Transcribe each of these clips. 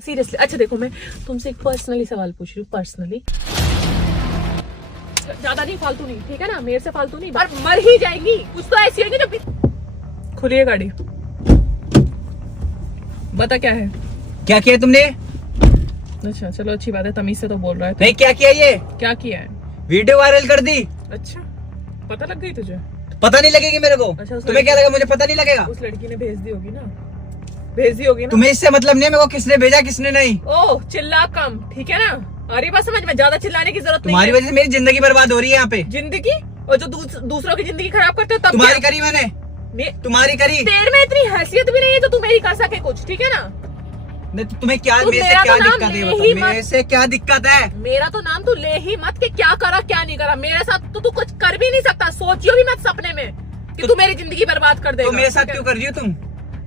Seriously. अच्छा देखो, मैं तुमसे एक पर्सनली सवाल पूछ रही हूँ, पर्सनली, ज्यादा नहीं, फालतू नहीं, ठीक है ना, मेरे से फालतू नहीं, पर मर ही जाएंगी कुछ तो ऐसी होगी जो। खुलिए गाड़ी, बता क्या है। क्या किया तुमने? अच्छा चलो, अच्छी बात है, तमीज से तो बोल रहा है। नहीं, क्या किया? ये क्या किया है? वीडियो वायरल कर दी। अच्छा, पता लग गई तुझे? पता नहीं लगेगी मेरे को। अच्छा, तुम्हें क्या लगा मुझे पता नहीं लगेगा? उस लड़की ने भेज दी होगी ना, भेज दी होगी ना। तुम्हें इससे मतलब नहीं है मेरे को किसने भेजा किसने नहीं। ओह, चिल्ला कम, ठीक है ना। अरे बस समझ में, ज्यादा चिल्लाने की जरूरत नहीं तुम्हारी है। वजह से मेरी जिंदगी बर्बाद हो रही है यहाँ पे। जिंदगी, और जो दूसरों की जिंदगी खराब करते हो तब तुम्हारी क्या? करी मैंने, तुम्हारी करी। तेरे में इतनी हैसियत भी नहीं है तो तू मेरी कर सके कुछ, ठीक है ना। नहीं तो तुम्हें क्या, तू मेरे से मेरा क्या तो नाम दिक्कत है? ले बताओ, ही मत। मेरे से क्या दिक्कत है? मेरा तो नाम तू ले ही मत कि क्या करा क्या नहीं करा। मेरे साथ तो तू कुछ कर भी नहीं सकता, सोचियो भी मत सपने में कि तू मेरी जिंदगी बर्बाद कर देगा। तो मेरे साथ क्यों कर रही हो तुम?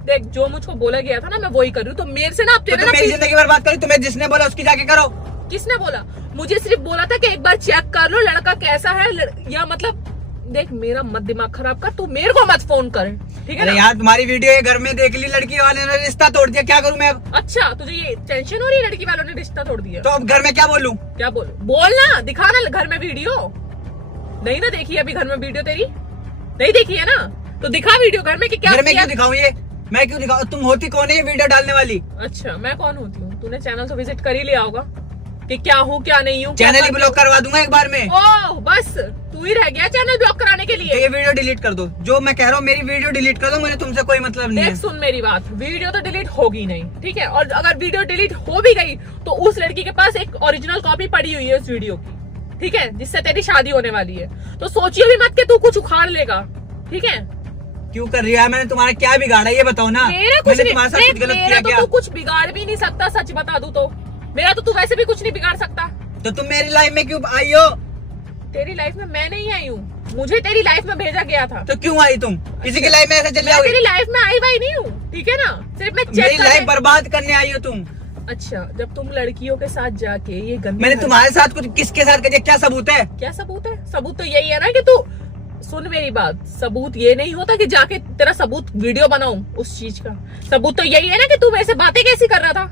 देख, जो मुझको बोला गया था ना, मैं वही कर रही हूँ। तो मेरे से ना, अब तो तुम मेरी जिंदगी बर्बाद करी। तुम्हें जिसने बोला उसकी जाके करो। किसने बोला? मुझे सिर्फ बोला था कि एक बार चेक कर लो लड़का कैसा है, या मतलब देख, मेरा मत दिमाग खराब कर, तू मेरे को मत फोन कर, ठीक है अरे ना। यार, तुम्हारी वीडियो ये घर में देख ली, लड़की वाले ने रिश्ता तोड़ दिया, क्या करूं मैं अब? अच्छा, तुझे ये टेंशन हो रही है लड़की वालों ने रिश्ता तोड़ दिया? तो अब घर में क्या बोलूं? क्या बोल ना, दिखा ना घर में वीडियो। नहीं ना देखी अभी घर में वीडियो तेरी? नहीं देखी है ना, तो दिखा वीडियो घर में कि क्या घर में किया? क्यों दिखाऊं? ये मैं क्यों दिखाऊं? तुम होती कौन है ये वीडियो डालने वाली? अच्छा, मैं कौन होती हूँ? तूने चैनल तो विजिट कर ही लिया होगा कि क्या हूँ क्या नहीं हूँ। चैनल ही ब्लॉक करवा दूंगा एक बार में। ओह, बस तू ही रह गया चैनल ब्लॉक कराने के तो लिए। ये वीडियो डिलीट कर दो। जो मैं कह रहा हूँ, मेरी वीडियो डिलीट कर दो, मुझे तुमसे कोई मतलब नहीं देख है। सुन मेरी बात, वीडियो तो डिलीट होगी नहीं, ठीक है। और अगर वीडियो डिलीट हो भी गई तो उस लड़की के पास एक ओरिजिनल कॉपी पड़ी हुई है उस वीडियो की, ठीक है, जिससे तेरी शादी होने वाली है। तो सोचिए भी मत कि तू कुछ उखाड़ लेगा, ठीक है। क्यों कर रही है? मैंने तुम्हारा क्या बिगाड़ा ये बताओ ना। मेरा कुछ मैंने नहीं, तुम्हारे साथ कुछ गलत मेरा किया तो क्या? तू कुछ बिगाड़ भी नहीं सकता, सच बता दूं तो। मेरा तो तू वैसे भी कुछ नहीं बिगाड़ सकता। तो तुम मेरी लाइफ में क्यों आई हो? तेरी लाइफ में मैं नहीं आई हूँ, मुझे तेरी लाइफ में भेजा गया था। तो क्यों आई तुम? किसी की लाइफ में ऐसे चले मैं जाओगे? तेरी लाइफ में आई भाई नहीं हूँ, ठीक है ना। सिर्फ मैं मेरी चेक लाइफ बर्बाद करने आई हो तुम। अच्छा, जब तुम लड़कियों के साथ जाके ये गंदी मैंने तुम्हारे साथ कुछ किसके साथ किया? क्या सबूत है? क्या सबूत है? सबूत तो यही है ना कि तू, सुन मेरी बात, सबूत ये नहीं होता कि जाके तेरा सबूत वीडियो बनाऊं उस चीज का। सबूत तो यही है ना कि तू मेरे से बातें कैसी कर रहा था,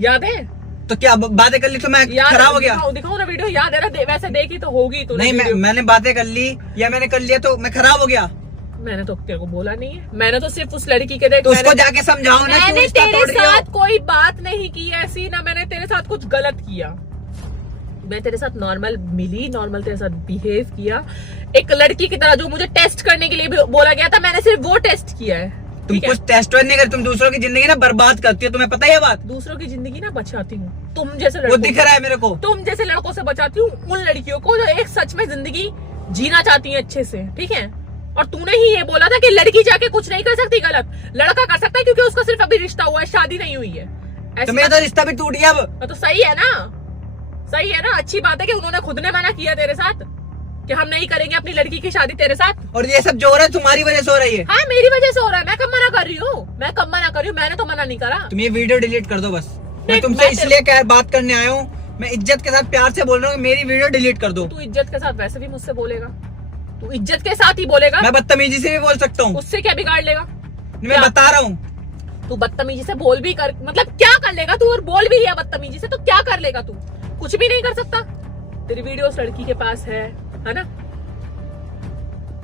याद है? तो क्या बातें कर ली तो मैं खराब हो गया? दिखाओ ना वीडियो, याद है ना? वैसे देखी तो होगी तूने नहीं, वीडियो। मैंने बातें कर ली या मैंने कर लिया तो मैं खराब हो गया? मैंने तो तेरे को बोला नहीं है, मैंने तो सिर्फ उस लड़की के देख, तो उसको जाके समझाओ ना क्यों मैंने रिश्ता तेरे तोड़ रही हो? साथ कोई बात नहीं की ऐसी, ना मैंने तेरे साथ कुछ गलत किया। मैं तेरे साथ नॉर्मल मिली, नॉर्मल तेरे साथ बिहेव किया, एक लड़की की तरह। जो मुझे टेस्ट करने के लिए भी बोला गया था, मैंने सिर्फ वो टेस्ट किया है। तुम ठीक है? कुछ टेस्ट नहीं कर, तुम दूसरों की जिंदगी ना बर्बाद करती हो, तुम्हें पता है ये बात? दूसरों की जिंदगी ना बचाती हूँ, तुम जैसे वो लड़कों दिख रहा है मेरे को। तुम जैसे लड़कों से बचाती हूँ उन लड़कियों को जो एक सच में जिंदगी जीना चाहती है अच्छे से, ठीक है। और तूने ही ये बोला था कि लड़की जाके कुछ नहीं कर सकती गलत, लड़का कर सकता है क्योंकि उसका सिर्फ अभी रिश्ता हुआ है, शादी नहीं हुई है। तो मेरा तो रिश्ता भी टूट गया अब। तो सही है ना, सही है ना। अच्छी बात है कि उन्होंने खुद ने मना किया तेरे साथ कि हम नहीं करेंगे अपनी लड़की की शादी तेरे साथ। और ये सब जो हो रहा है तुम्हारी वजह से हो रही है। हाँ, मेरी वजह से हो रहा है। मैं कब मना कर रही हूँ? मैं कब मना कर रही हूँ? मैंने तो मना नहीं करा। तुम ये वीडियो डिलीट कर दो बस। मैं देख, तुमसे मैं इसलिए बात करने आया हूँ, मैं इज्जत के साथ प्यार से बोल रहा हूँ, मेरी वीडियो डिलीट कर दो। तू इज्जत के साथ वैसे भी मुझसे बोलेगा, तू इज्जत के साथ ही बोलेगा। मैं बदतमीजी से भी बोल सकता हूँ। उससे क्या बिगाड़ लेगा? मैं बता रहा हूँ। तू बदतमीजी से बोल भी कर, मतलब क्या कर लेगा तू? और बोल भी लिया बदतमीजी से तो क्या कर लेगा तू? कुछ भी नहीं कर सकता। तेरी वीडियो उस लड़की के पास है ना?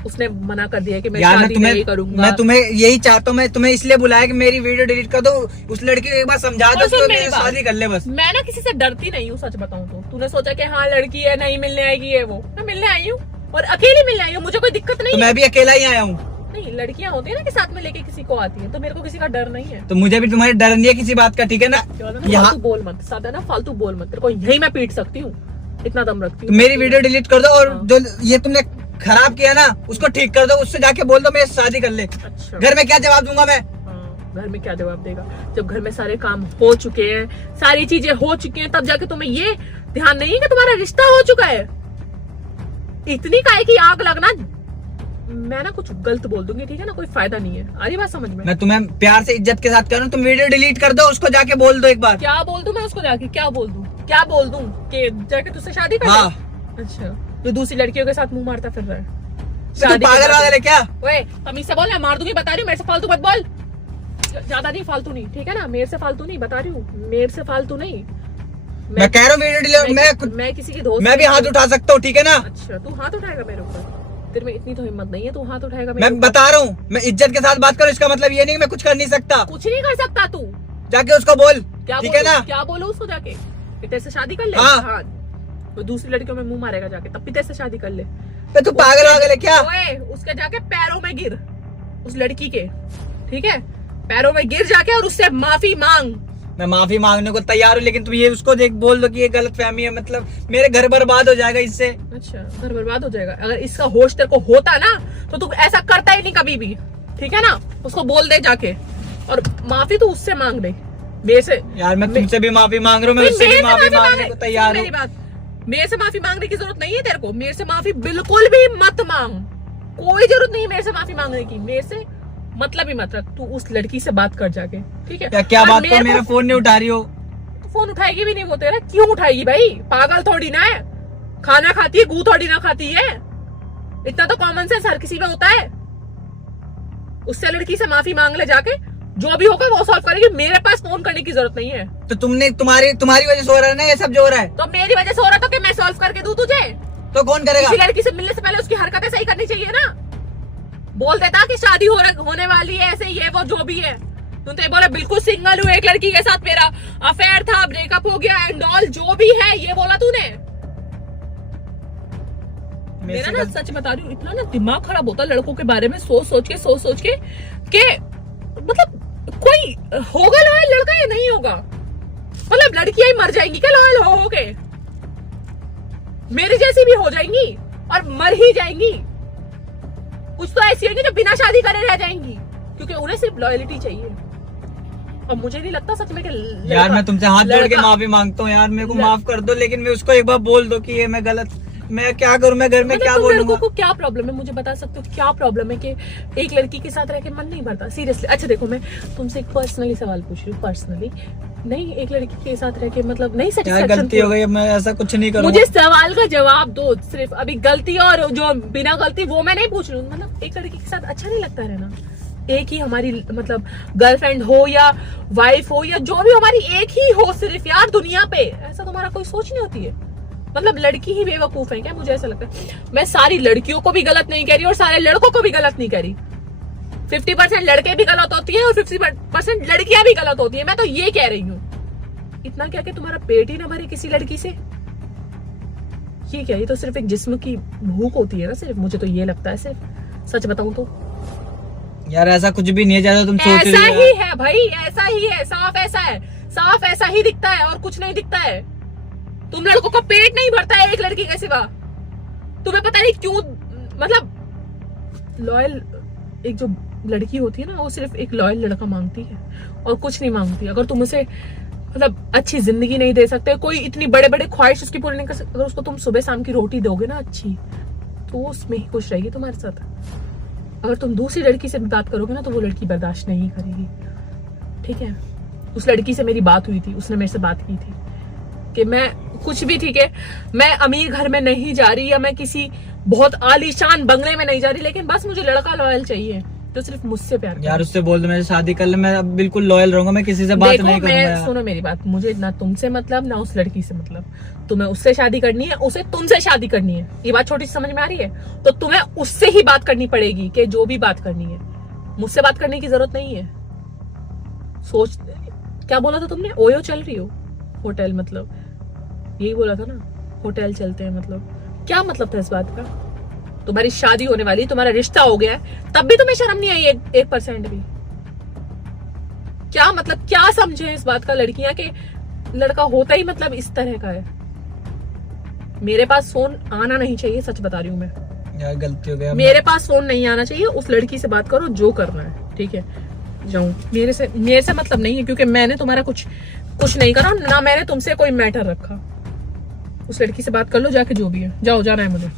उसने मना कर दिया कि मैं शादी नहीं करूंगा। मैं तुम्हें यही चाहता हूँ, मैं तुम्हें इसलिए बुलाया कि मेरी वीडियो डिलीट कर दो। उस लड़की को एक बार समझा दो कि मेरी शादी कर ले बस। मैं ना किसी से डरती नहीं हूँ, सच बताऊं तो। तूने सोचा कि हाँ लड़की है, नहीं मिलने आएगी है वो, मैं मिलने आई हूँ और अकेली मिलने आई हूँ, मुझे कोई दिक्कत नहीं तो है। मैं भी अकेला ही आया हूँ। नहीं, लड़कियां होती है ना कि साथ में लेके किसी को आती है, तो मेरे को किसी का डर नहीं है। तो मुझे भी तुम्हारे डर नहीं है किसी बात का, ठीक है ना? फालतू बोल मत, सादा ना फालतू बोल मत। तेरे को यही मैं पीट सकती हूँ, इतना दम रखती तो हूँ। मेरी वीडियो डिलीट कर दो और जो ये तुमने खराब किया ना उसको ठीक कर दो। उससे जाके बोल दो मेरी शादी कर ले। अच्छा, घर में क्या जवाब दूंगा मैं? घर में क्या जवाब देगा? जब घर में सारे काम हो चुके हैं, सारी चीजें हो चुकी हैं, तब जाके तुम्हें ये ध्यान नहीं है कि तुम्हारा रिश्ता हो चुका है। इतनी काहे की आग लगना। मैं ना कुछ गलत बोल दूंगी, ठीक है ना? कोई फायदा नहीं है। आ रही बात समझ में? मैं तुम्हें प्यार से इज्जत के साथ कह रहा हूँ, तुम वीडियो डिलीट कर दो, उसको जाके बोल दो एक बार। क्या बोल दूं मैं उसको जाके? क्या बोल दूं? क्या बोल दूं कि जाके तुझसे शादी कर ले? हाँ। अच्छा, तो दूसरी लड़कियों के साथ मुंह मारता फिर रहा है? तो पागल वागल है क्या? ओए, तमीज से बोल, मैं मार दूंगी, बता रही हूँ। मेरे से फालतू मत बोल। ज्यादा नहीं, फालतू नहीं, ठीक है ना? मेरे से फालतू नहीं, बता रही हूँ, मेरे से फालतू नहीं। मैं कह रहा हूँ वीडियो डिलीट, मैं किसी के दोस्त, मैं भी हाथ उठा सकता हूँ, ठीक है ना? अच्छा, तू हाथ उठाएगा मेरे ऊपर? तेरे में इतनी तो हिम्मत नहीं है, तू हाथ उठाएगा मेरे मैं ऊपर? बता रहा हूँ, मैं इज्जत के साथ बात करूँ, इसका मतलब ये नहीं मैं कुछ कर नहीं सकता। कुछ नहीं कर सकता तू, जाके उसको बोल, क्या ठीक है ना? क्या बोलो उसको जाके कि तेरे से शादी कर ले? हाँ। वो दूसरी लड़कियों में मुंह मारेगा जाके, तब भी तेरे से शादी कर ले। तो तू पागल वागल है क्या? ओए, उसके जाके पैरों में गिर, उस लड़की के, ठीक है? पैरों में गिर जाके और उससे माफी मांग। मैं माफी मांगने को तैयार हूँ, लेकिन तुम ये उसको देख बोल दो कि ये गलत फहमी है, मतलब मेरे घर बर्बाद हो जाएगा इससे। अच्छा, घर बर्बाद हो जाएगा? अगर इसका होश तेरे को होता ना तो तू ऐसा करता ही नहीं कभी भी, ठीक है ना? उसको बोल दे जाके, और माफी तो उससे मांग ले, मेरे से। यार मैं तुमसे भी माफी मांग रहा हूँ, मैं उससे भी माफी मांगने को तैयार हूँ। मेरी बात, मेरे से माफी मांगने की जरूरत नहीं है तेरे को, मेरे से माफी बिल्कुल भी मत मांग, कोई जरूरत नहीं है मेरे से माफी मांगने की, मेरे से मतलब ही मत रख। तू उस लड़की से बात कर जाके, ठीक है? क्या बात कर, मेरा फोन नहीं उठा रही हो? तो फोन उठाएगी भी नहीं वो तेरा, क्यों उठाएगी भाई? पागल थोड़ी ना है, खाना खाती है, गू थोड़ी ना खाती है, इतना तो कॉमन सेंस हर किसी में होता है। उससे लड़की से माफी मांग ले जाके, जो भी होगा वो सॉल्व करेगी, मेरे पास फोन करने की जरूरत नहीं है। तो तुम्हारी वजह से हो रहा है ना ये सब जो हो रहा है? तो मेरी वजह से हो रहा था कि मैं सॉल्व करके दूं तुझे? तो कौन करेगा? किसी लड़की से मिलने से पहले उसकी हरकतें सही करनी चाहिए ना। बोल देता कि शादी होने वाली है, ऐसे ये वो जो भी है। तूने तो बोला बिल्कुल सिंगल हूँ, एक लड़की के साथ मेरा अफेयर था, ब्रेकअप हो गया एंड ऑल, जो भी है ये बोला तूने। मेरा ना सच बता रही हूँ, इतना ना दिमाग खराब होता है लड़कों के बारे में सोच सोच के कि मतलब कोई होगा लॉयल लड़का या नहीं होगा? मतलब लड़कियां ही मर जाएंगी क्या लॉयल हो के? मेरी जैसी भी हो जाएंगी और मर ही जाएंगी। कुछ तो ऐसी होंगी जो बिना शादी करे रह जाएंगी, क्योंकि उन्हें सिर्फ लॉयलिटी चाहिए। और मुझे नहीं लगता सच में कि यार मैं तुमसे हाथ जोड़ के माफी मांगता हूँ यार, मेरे को माफ कर दो, लेकिन मैं उसको एक बार बोल दो कि ये मैं गलत, मैं क्या करूं, मैं घर में क्या बोलूंगा? लड़कों को क्या प्रॉब्लम है, मुझे बता सकते हो क्या प्रॉब्लम है कि एक लड़की के साथ रह के मन नहीं भरता? सीरियसली। अच्छा देखो, मैं तुमसे एक पर्सनली सवाल पूछ रही हूँ, पर्सनली नहीं, एक लड़की के साथ रह के मतलब नहीं सेटिस्फेक्शन? गलती हो गई, मैं ऐसा कुछ नहीं करूंगा। मुझे सवाल का जवाब दो सिर्फ। अभी गलती और जो बिना गलती वो मैं नहीं पूछ रही हूँ। मतलब एक लड़की के साथ अच्छा नहीं लगता रहना? एक ही हमारी मतलब गर्लफ्रेंड हो या वाइफ हो या जो भी हमारी एक ही हो सिर्फ यार दुनिया पे, ऐसा तुम्हारा कोई सोच नहीं होती है? मतलब लड़की ही बेवकूफ है क्या? मुझे ऐसा लगता है। मैं सारी लड़कियों को भी गलत नहीं कह रही और सारे लड़कों को भी गलत नहीं कह रही। 50% लड़के भी गलत होती है और 50% लड़कियां भी गलत होती है। मैं तो ये कह रही हूँ। इतना क्या कि तुम्हारा पेट ही ना भरे किसी लड़की से? ये क्या, ये तो सिर्फ एक जिस्म की भूख होती है ना सिर्फ, मुझे तो ये लगता है सिर्फ। सच बताऊं तो यार ऐसा कुछ भी नहीं है ज्यादा तुम सोच रही हो। ऐसा ही है भाई, ऐसा ही है, साफ ऐसा है, साफ ऐसा ही दिखता है और कुछ नहीं दिखता है। तुम लड़कों का पेट नहीं भरता है एक लड़की के सिवा। तुम्हें पता नहीं क्यों, मतलब लॉयल एक जो लड़की होती है ना, वो सिर्फ एक लॉयल लड़का मांगती है और कुछ नहीं मांगती। अगर तुम उसे मतलब अच्छी जिंदगी नहीं दे सकते, कोई इतनी बड़े बड़े ख्वाहिश उसकी पूरी नहीं कर सकते, अगर उसको तुम सुबह शाम की रोटी दोगे ना अच्छी, तो वो उसमें ही खुश रहेगी तुम्हारे साथ। अगर तुम दूसरी लड़की से भी बात करोगे ना, तो वो लड़की बर्दाश्त नहीं करेगी, ठीक है? उस लड़की से मेरी बात हुई थी, उसने मेरे से बात की थी कि मैं कुछ भी, ठीक है, मैं अमीर घर में नहीं जा रही या मैं किसी बहुत आलीशान बंगले में नहीं जा रही, लेकिन बस मुझे लड़का लॉयल चाहिए तो सिर्फ मुझसे प्यार यार उससे बोल दो मेरे शादी कर ले, मैं अब बिल्कुल लॉयल रहूंगा, मैं किसी से बात नहीं करूंगा। सुनो मेरी बात, मुझे ना तुमसे मतलब ना उस लड़की से मतलब। तुम्हें उससे शादी करनी है, उसे तुमसे शादी करनी है, ये बात छोटी सी समझ में आ रही है? तो तुम्हें उससे ही बात करनी पड़ेगी कि जो भी बात करनी है, मुझसे बात करने की जरूरत नहीं है। सोच, क्या बोला था तुमने? ओयो चल रही हो होटल, मतलब यही बोला था ना, होटल चलते हैं, मतलब क्या मतलब था इस बात का? तुम्हारी शादी होने वाली, तुम्हारा रिश्ता हो गया है, तब भी तुम्हें शर्म नहीं आई 1% भी? क्या मतलब, क्या समझे इस बात का लड़कियां के लड़का होता ही मतलब इस तरह का है? मेरे पास फोन आना नहीं चाहिए, सच बता रही हूँ मैं यार, गलती हो गया। मेरे पास फोन नहीं आना चाहिए। उस लड़की से बात करो, जो करना है, ठीक है? जाऊं, मेरे से मतलब नहीं है, क्योंकि मैंने तुम्हारा कुछ नहीं करा ना, मैंने तुमसे कोई मैटर रखा। उस लड़की से बात कर लो जाके, जो भी है, जाओ, जाना है मुझे।